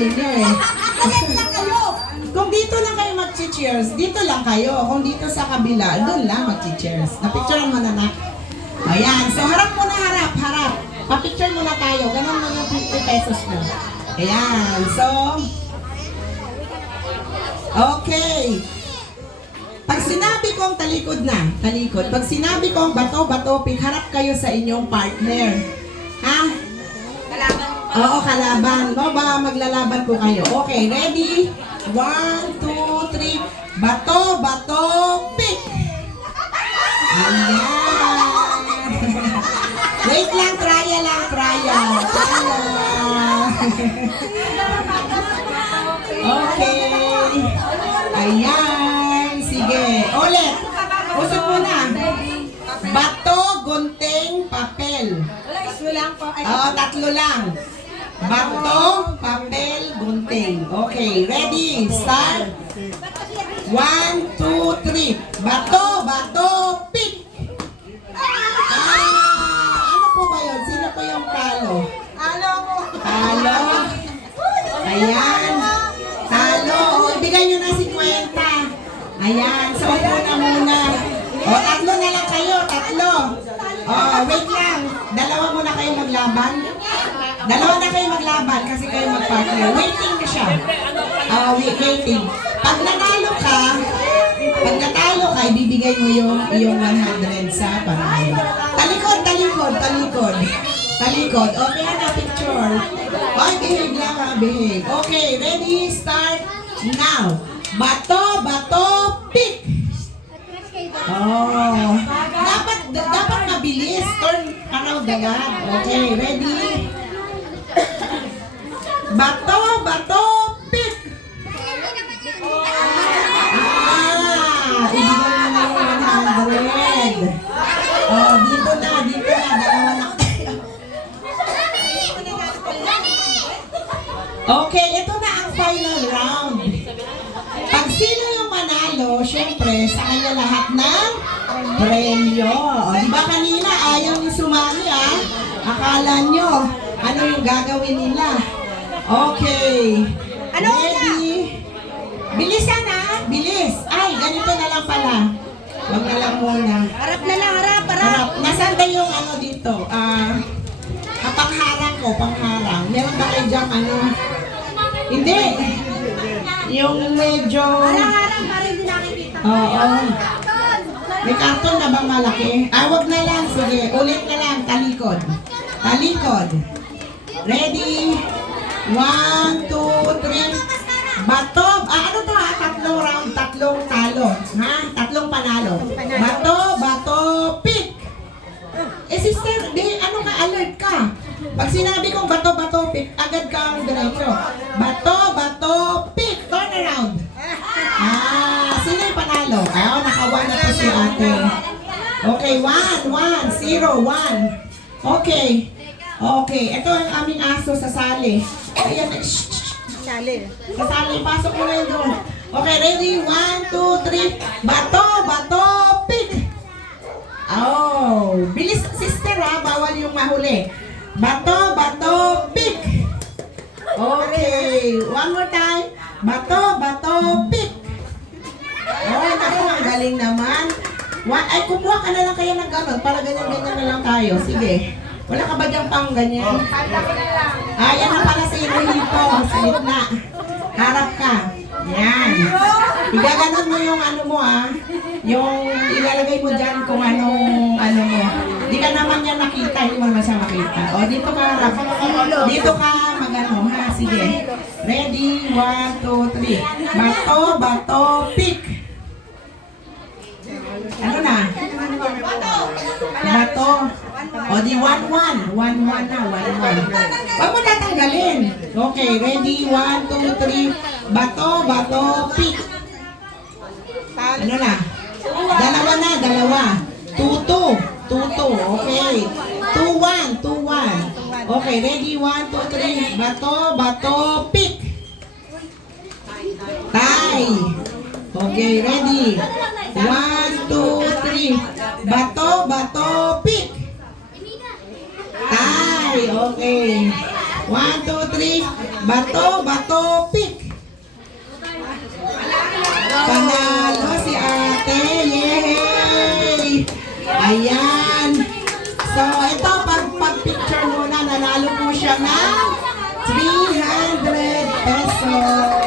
ugali niyo eh. Kung dito lang kayo mag-cheers, dito lang kayo. Kung dito sa kabila, doon lang mag-cheers. Napicturean mo na na. Ayan. So, harap muna, harap. Papicture muna tayo. Ganun mo yung 50 pesos mo. Ayan. So, okay. Pag sinabi kong talikod na, talikod. Pag sinabi kong bato, harap kayo sa inyong partner. Ha? Kalaban. Oo, kalaban. No, ba maglalaban po kayo. Okay, ready? 1, 2, 3. Bato, pick! Ayan. Wait lang, trial. Okay. Ayan. Sige. Ulit. Usap mo na. Bato, gunting, papel. Wala, iswe lang po. Oo, 3 lang. Bato, papel, gunting. Okay, ready? Start. 1, 2, 3. Bato, pick! Ano po ba yun? Sino po yung talo? Alo mo. Talo. Ayan. Talo. O, ibigay nyo na 50. Ayan. So, upo na muna. O, 3 na lang kayo. 3. O, wait lang. 2 muna kayo maglaban. 2 na kayo maglaban kasi kayo mag-partner. Waiting na siya. Waiting. Pag natalo ka, ibibigay mo yung 100 sa panalo. Talikod. Okay na, picture. Oy, behave lang ha, behave. Okay, ready, start, now. Bato, pick. Oh. Dapat mabilis. Turn around agad. Okay, ready? Bato, pick. Ibigay mo na yung 100. Oh, dito na. 2 na kayo. Okay, ito na ang final round. Pag sino yung manalo, syempre, sa kanya lahat ng premyo. O, di ba kanina ayaw ni sumali Akala nyo, ano yung gagawin nila? Okay. Ready? Bilisan bilis. Ay, ganito na lang pala. Huwag na lang muna. Harap na lang, harap. Nasaan ba yung ano dito? Pangharang ko, pangharang. Meron ba kayo dyan Hindi. Yung medyo... Harap para hindi nakikita. Oo. May karton na bang malaki? Wag na lang. Sige, ulit na lang. Talikod. Ready? 1, 2, 3. Bato. Ano to 3 round, 3 talo. 3 panalo. Bato, pick. Sister, ano ka, alert ka. Pag sinabi kong bato, pick, agad kang diretso. Bato, pick. Turn around. Sino yung panalo? Naka-1 na po si ate. Okay, 1, 0, 1. Okay, ito ang aming aso sa sali. Ayan, Sali. sa sali, pasok mo na yun doon. Okay, ready? 1, 2, 3. Bato, pick. Oh, bilis sister bawal yung mahuli. Bato, pick. Okay, one more time. Bato, pick. Oh, naku, ang galing naman. Ay, kumuha ka na lang kaya ng gano'n para ganyan-ganyan na lang tayo. Sige. Wala ka ba dyan pang ganyan? Yan na pala sa hito. Sa gitna. Harap ka. Yan. Igaganon mo yung ano mo yung ilalagay mo dyan kung anong ano mo. Di ka naman yan nakita, hindi mo naman siya makita. O, dito ka harap. Dito ka magano Sige. Ready? 1, 2, 3. Bato, pick. Ano na? Bato. O di 1-1. 1-1 na. 1-1. Huwag mo tatanggalin. Okay, ready? 1, 2, 3. Bato, pick. Ano na? Dalawa. 2-2. Okay. 2-1. Okay, ready? 1, 2, 3. Bato, pick. Tie. Okay, ready? 1, 2, 3. Bato, pick. Tie. Okay. 1, 2, 3. Bato, bato, pick. Panalo si ate. Yay! Ayan. So, ito, pag-picture muna, nanalo po siya ng 300 pesos.